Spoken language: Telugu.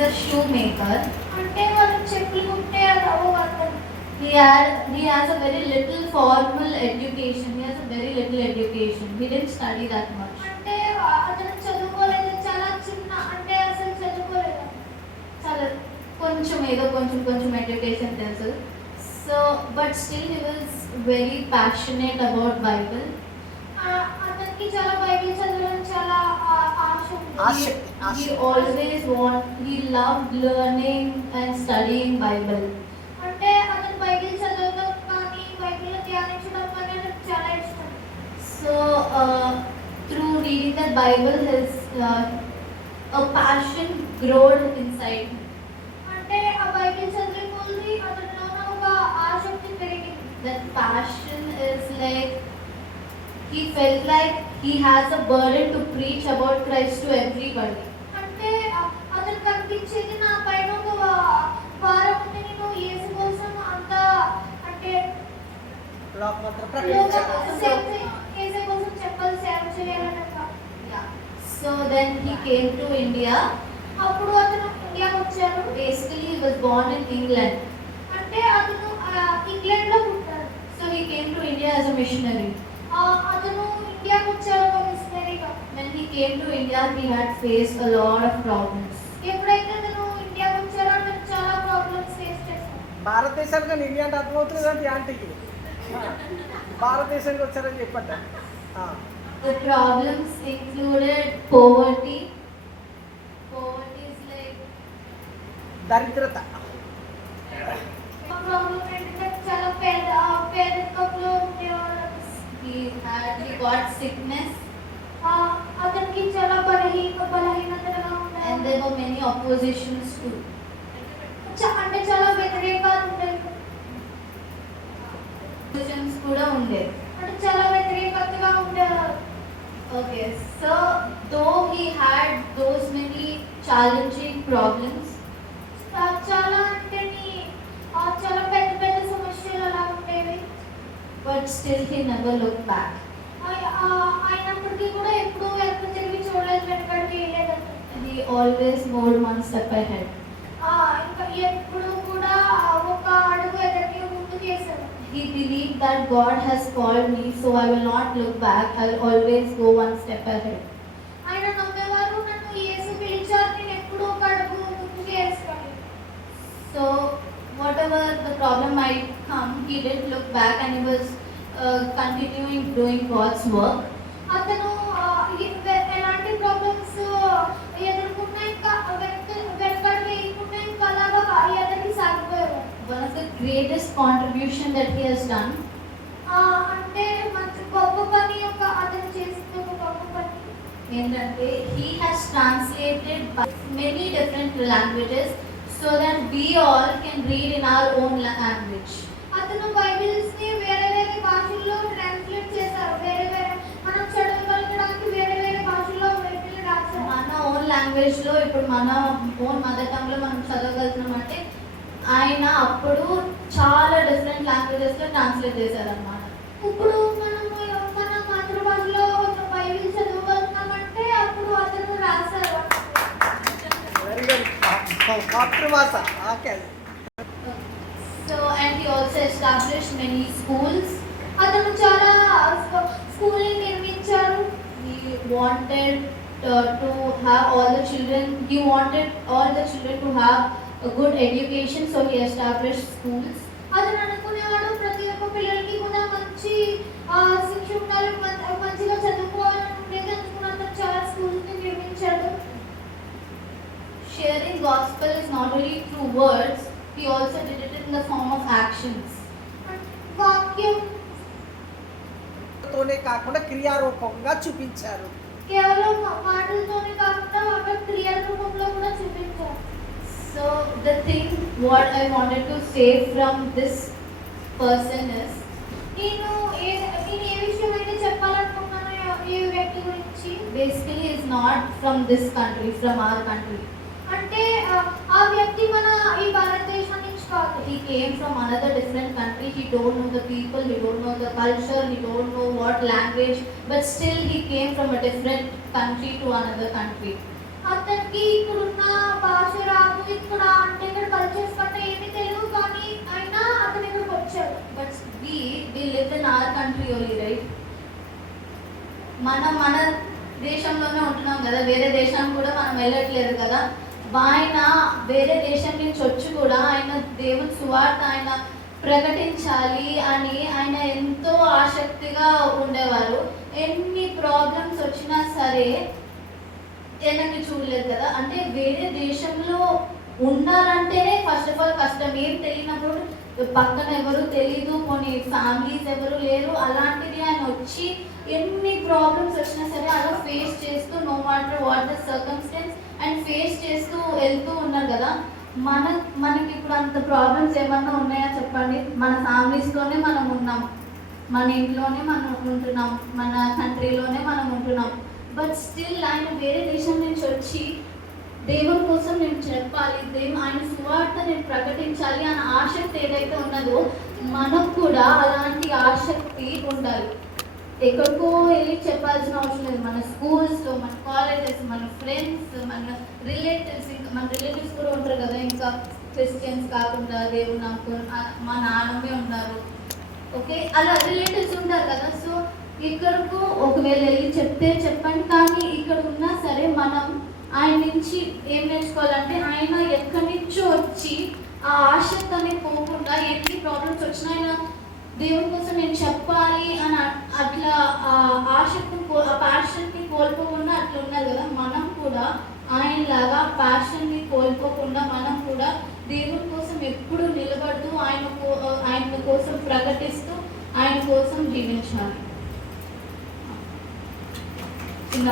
Is a shoe maker. అంటే వాళ్ళు చెప్పులు కుట్టే అవ్వగలుగుతారు. He has a very little formal education. He has a very little education. He didn't study that much. అంటే అతను చదువుకోలేదు, చాలా చిన్న, అంటే అసలు చదువుకోలేదు. చాలా కొంచెం ఎడ్యుకేషన్ తెలుసు. So but still he was very passionate about Bible. అతనికి చాలా బైబిల్ చదవడం చాలా ఆశ ఉంది. He loved learning and studying Bible. అంటే అతను బైబిల్ చదవడం కానీ బైబిల్ ధ్యానించడం కానీ అతనికి చాలా ఇష్టం. So through reading the Bible, his a passion growed inside him. అంటే ఆ బైబిల్ చదివే కొద్దీ అతనిలో ఒక ఆసక్తి పెరిగింది. That passion is like he felt like he has a burden to preach about Christ to everybody. అంటే అతనికి అనిపించేది నా పైన ఒక భారం ఉంది, నేను యేసు కోసం అంత అంటే యేసు కోసం చెప్పాలి, సేవ చేయాలన్నమాట. So then he came to India. అప్పుడు అతను ఇండియాకి వచ్చారు. Basically he was born in England. అంటే అతను ఇంగ్లాండ్ లో పుట్టారు. So he came to India as a missionary. అతను ఇండియాకి వచ్చారు ఒక మిషనరీగా. When he came to India, he had faced a lot of problems. ఎప్పుడైతే అతను ఇండియాకి వచ్చారో అతను చాలా ప్రాబ్లమ్స్ ఫేస్ చేశారు. భారతదేశానికి కానీ ఇండియా అంటే అర్థమవుతుంది ఆంటీకి. భారతదేశానికి వచ్చారని చెప్పండి. The problems included poverty. Poverty is like దరిద్రత. ప్రాబ్లం ఏంటంటే చాలా పేదరికంలో ఉండేవారు. he got sickness. అతనికి చాలా బలహీనతగా ఉన్నాయి. And there were many oppositions too. అంటే చాలా వ్యతిరేకాలు ఉండేవి. Oppositions కూడా ఉండేవి. అంటే చాలా వ్యతిరేకతగా ఉండేవారు. Okay, so though he had those many challenging problems, చాలా అంటే చాలా పెద్ద సమస్యలు అలా ఉండేవి. but still he never looked back. అయినప్పటికీ కూడా ఎప్పుడూ వెనక తిరిగి చూడలేదు, వెనకడికి వేయలేదు. He always moved one step ahead. ఇంకా ఎప్పుడు కూడా ఒక అడుగు ఎదురుకి ముందుకు వేశారు. He believed that God has called me, so I will not look back. I will always go one step ahead. ఆయన నమ్మేవారు, నన్ను యేసు పిలిచారు, నేను ఎప్పుడూ ఒక అడుగు ముందుకు వేస్తాను. So whatever the problem might come, he didn't look back and he was continuing doing God's work. అతను ఎలాంటి ప్రాబ్లమ్స్ ఎదుర్కొన్నా ఇంకా వెనకడుగు వేయకుండా ఇంకా అలాగా ఎదురుకి సాగిపోయేవారు. One of the greatest contribution that he has done, అంటే మంచి గొప్ప పని యొక్క అతను చేసిన ఒక గొప్ప పని ఏంటంటే he has translated many different languages so that we all can read in our own language. అతను బైబిల్స్ ని వేరే భాషల్లో ట్రాన్స్లేట్ చేశారు. వేరే మనం చదవగలగడానికి వేరే భాషల్లో బైబిల్ రాశారు. మన ఓన్ లాంగ్వేజ్ లో ఇప్పుడు మన ఓన్ మదర్ టంగ్ లో మనం చదవగలుగుతున్నాం అంటే ఆయన అప్పుడు చాలా డిఫరెంట్ లాంగ్వేజెస్ లో ట్రాన్స్లేట్ చేశారన్నమాట. ఇప్పుడు మనము మన మాతృభాషలో బైబిల్ చదవగలుగుతున్నామంటే అప్పుడు అతను రాశారు. Very good. మాతృభాష. Okay. So and he also established many schools. అతను చాలా స్కూల్ని నిర్మించారు. He wanted to have all the children to have a good education, so he established schools. అతను అనుకునేవాడు ప్రతి ఒక్క పిల్లలకి కూడా మంచి శిక్ష ఉండాలి, మంచిగా చదువుకోవాలని ఉండేది. అనుకున్నంత చాలా స్కూల్స్ని నిర్మించాడు. Sharing gospel is not only through words, he also did it in the form of actions. వాక్యం తోనే కాకుండా క్రియారూపంగా చూపించారు. కేవలం మాటలతోనే కాకుండా ఒక క్రియల రూపంలో కూడా చూపించారు. So the thing what I wanted to say from this person is, నేను ఏ విషయం అయితే చెప్పాలనుకున్నానో ఈ వ్యక్తి గురించి, basically is not from this country, from our country. అంటే ఆ వ్యక్తి మన ఈ భారతదేశం నుంచి కాదు. He came from another different country. He don't know the people, he don't know the culture, he don't know what language, but still he came from a different country to another country. అతనికి ఇక్కడున్న భాష రాదు, ఇక్కడ అంటే ఇక్కడ కల్చర్స్ కంటే ఏమీ తెలియదు, కానీ అయినా అతను ఇక్కడికి వచ్చాడు. But we live in our country only, right? మన దేశంలోనే ఉంటున్నాం కదా, వేరే దేశానికి కూడా మనం వెళ్ళట్లేదు కదా. ఆయన వేరే దేశం నుంచి వచ్చి కూడా ఆయన దేవుని సువార్త ఆయన ప్రకటించాలి అని ఆయన ఎంతో ఆసక్తిగా ఉండేవారు. ఎన్ని ప్రాబ్లమ్స్ వచ్చినా సరే వెనక్కి చూడలేదు కదా. అంటే వేరే దేశంలో ఉండాలంటేనే ఫస్ట్ ఆఫ్ ఆల్ కష్టం. ఏం తెలియనప్పుడు పక్కన ఎవరు తెలీదు, కొన్ని ఫ్యామిలీస్ ఎవరు లేరు, అలాంటిది ఆయన వచ్చి ఎన్ని ప్రాబ్లమ్స్ వచ్చినా సరే అలా ఫేస్ చేస్తూ no matter what the circumstances and face చేస్తూ వెళ్తూ ఉన్నారు కదా. మనకి ఇప్పుడు అంత ప్రాబ్లమ్స్ ఏమన్నా ఉన్నాయా చెప్పండి? మన ఫ్యామిలీస్లోనే మనం ఉన్నాం, మన ఇంట్లోనే మనం ఉంటున్నాం, మన కంట్రీలోనే మనం ఉంటున్నాం. బట్ స్టిల్ ఆయన వేరే దేశం నుంచి వచ్చి దేవుని కోసం నేను చెప్పాలి, ఆయన సువార్త నేను ప్రకటించాలి అనే ఆసక్తి ఏదైతే ఉన్నదో మనకు కూడా అలాంటి ఆసక్తి ఉండాలి. ఎక్కడికో వెళ్ళి చెప్పాల్సిన అవసరం లేదు. మన స్కూల్స్లో, మన కాలేజెస్, మన ఫ్రెండ్స్, మన రిలేటివ్స్, ఇంకా మన రిలేటివ్స్ కూడా ఉంటారు కదా, ఇంకా క్రిస్టియన్స్ కాకుండా దేవుడు నాకు మా నాన్నమే ఉన్నారు, ఓకే, అలా రిలేటివ్స్ ఉంటారు కదా. సో ఇక్కడకు ఒకవేళ వెళ్ళి చెప్తే చెప్పండి, కానీ ఇక్కడ ఉన్నా సరే మనం ఆయన నుంచి ఏం నేర్చుకోవాలంటే ఆయన ఎక్కడి నుంచో వచ్చి ఆ ఆసక్తి అనేది పోకుండా ఎన్ని ప్రాబ్లమ్స్ వచ్చినా ఆయన దేవుని కోసం నేను చెప్పాలి అని అట్లా ఆ ఆసక్తిని ఆ ప్యాషన్ని కోల్పోకుండా అట్లా ఉన్నారు కదా. మనం కూడా ఆయనలాగా ప్యాషన్ని కోల్పోకుండా మనం కూడా దేవుని కోసం ఎప్పుడు నిలబడుతూ ఆయన కోసం ప్రకటిస్తూ ఆయన కోసం జీవించాలి. చిన్న